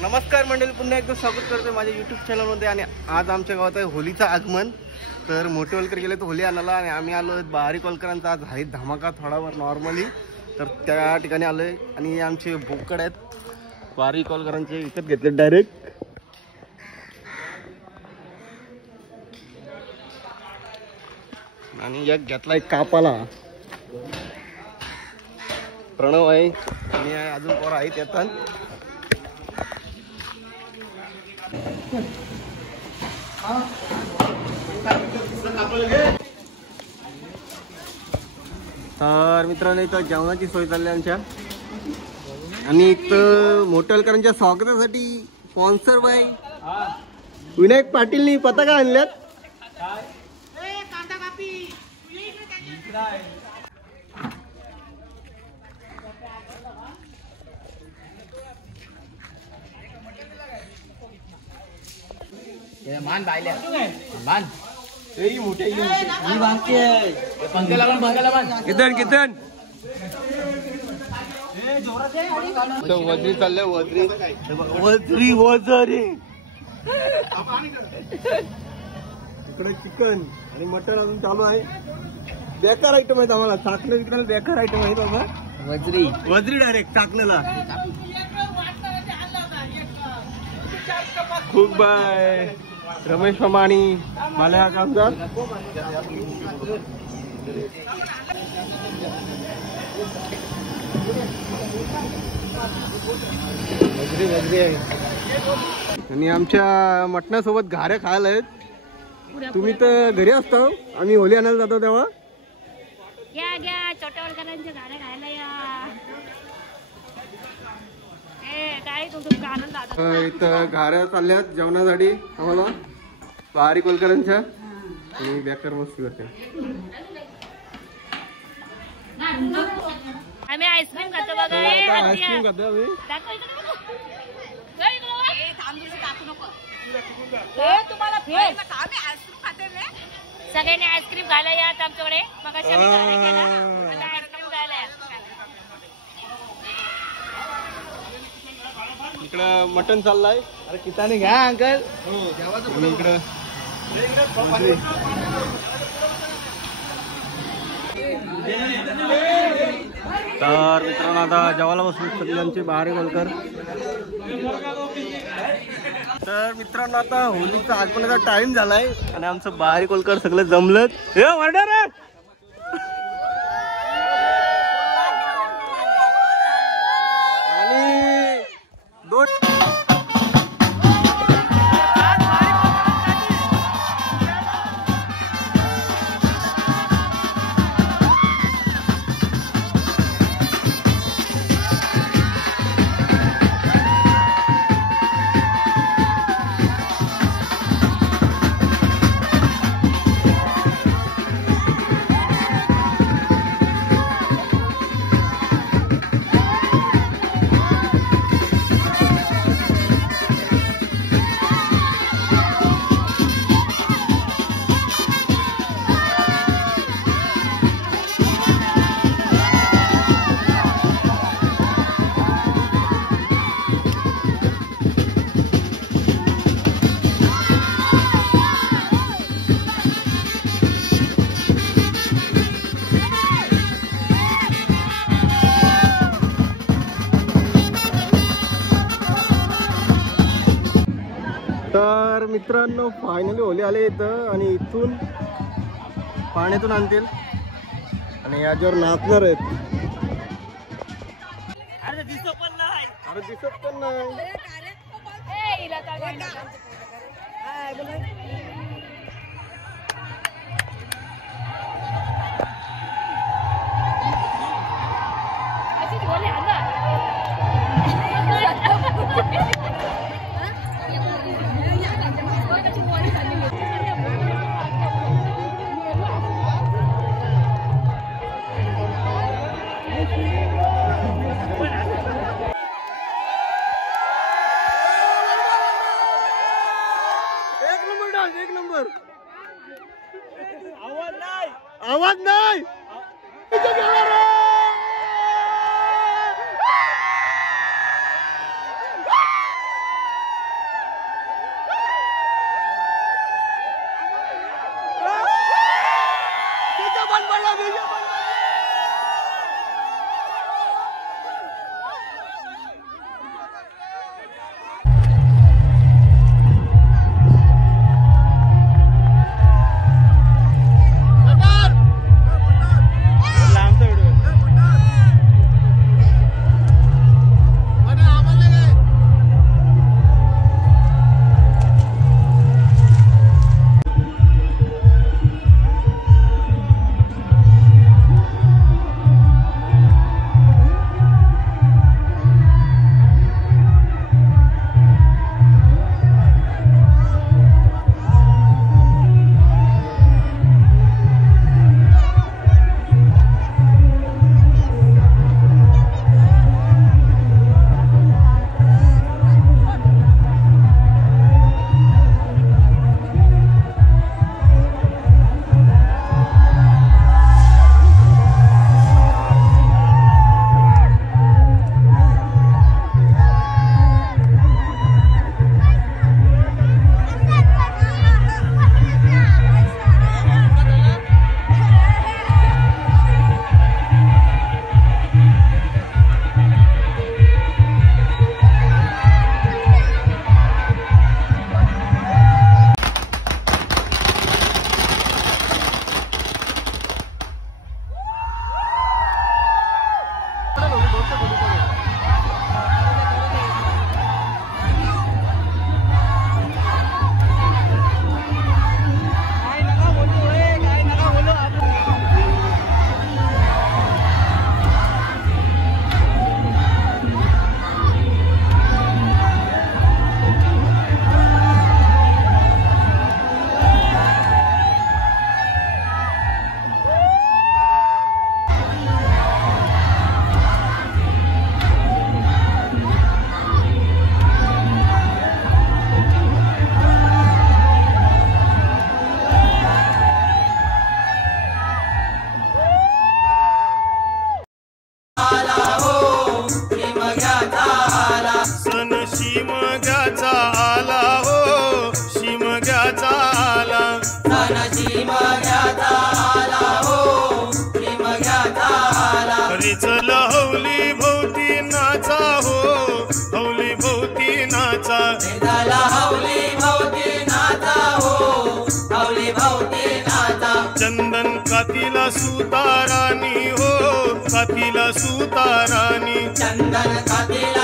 नमस्कार मंडळी, पुन्हा एकदा स्वागत करतोय माझ्या यूट्यूब चॅनलमध्ये. आणि आज आमच्या गावात आहे होलीचं आगमन. तर मोठे वलकर गेले तर होली आणायला आणि आम्ही आलो बारीक वलकरांचा आज आहे धमाका थोडावर नॉर्मली. तर त्या ठिकाणी आलोय आणि आमचे बोकड आहेत बारीक वलकरांचे विकत घेतले डायरेक्ट. आणि एक घेतलाय कापाला प्रणव आहे आणि अजून पोरं आहेत येतात. तर मित्रांनो इथं जेवणाची सोय चालली आमच्या. आणि इथं मोठ्यालकरांच्या स्वागतासाठी स्पॉन्सर बाय विनायक पाटीलनी पताका आणल्यात. मान बायल्या मान ही मोठे ही बांधते पंख्याला मान पंख्याला मान कितन कितन वजरी चाललंय वजरी वजरी वजरी. इकडे चिकन आणि मटन अजून चालू आहे. बेकार आयटम आहेत आम्हाला चाकणं विकण्याला बेकार आयटम आहे बाबा. वजरी वजरी डायरेक्ट चाकण्याला. खूप बाय रमेश मामा आणि मला कामदार. वजरी वजरी आहे. आणि आमच्या मटणासोबत घाऱ्या खायला आहेत. तुम्ही तर घरी असता, आम्ही होली आणायला जातो तेव्हा. घ्या घ्या छोट्या वलकरांच्या घाऱ्या खायला या. इथं घाऱ्या चालल्यात जेवणासाठी आम्हाला बारीक वलकरांच्या. आणि बेकार मस्ती करते. आम्ही आईस्क्रीम खातो बघा. आईस्क्रीम खातो आम्ही. सगळ्यांनी आईस्क्रीम खायला या आमच्याकडे. मग आईस्क्रीम खायला या. इकडं मटन चाललाय. अरे किताने घ्या अंकल. इकडं तर मित्रांनो आता जेवायला बसून सगळ्यांचे बारीक वलकर. तर मित्रांनो आता होलीचा आगमनाचा टाइम झालाय आणि आमचं बारीक वलकर सगळं जमलं. हे ऑर्डर आहे. आणि दोन तर मित्रांनो फायनली होली आले इथं. आणि इथून पाण्यातून आणतील आणि याच्यावर नाचणार आहेत. अरे दिसत पण नाही. कातीला सुतारानी हो कातीला सुतारानी चंदन कातीला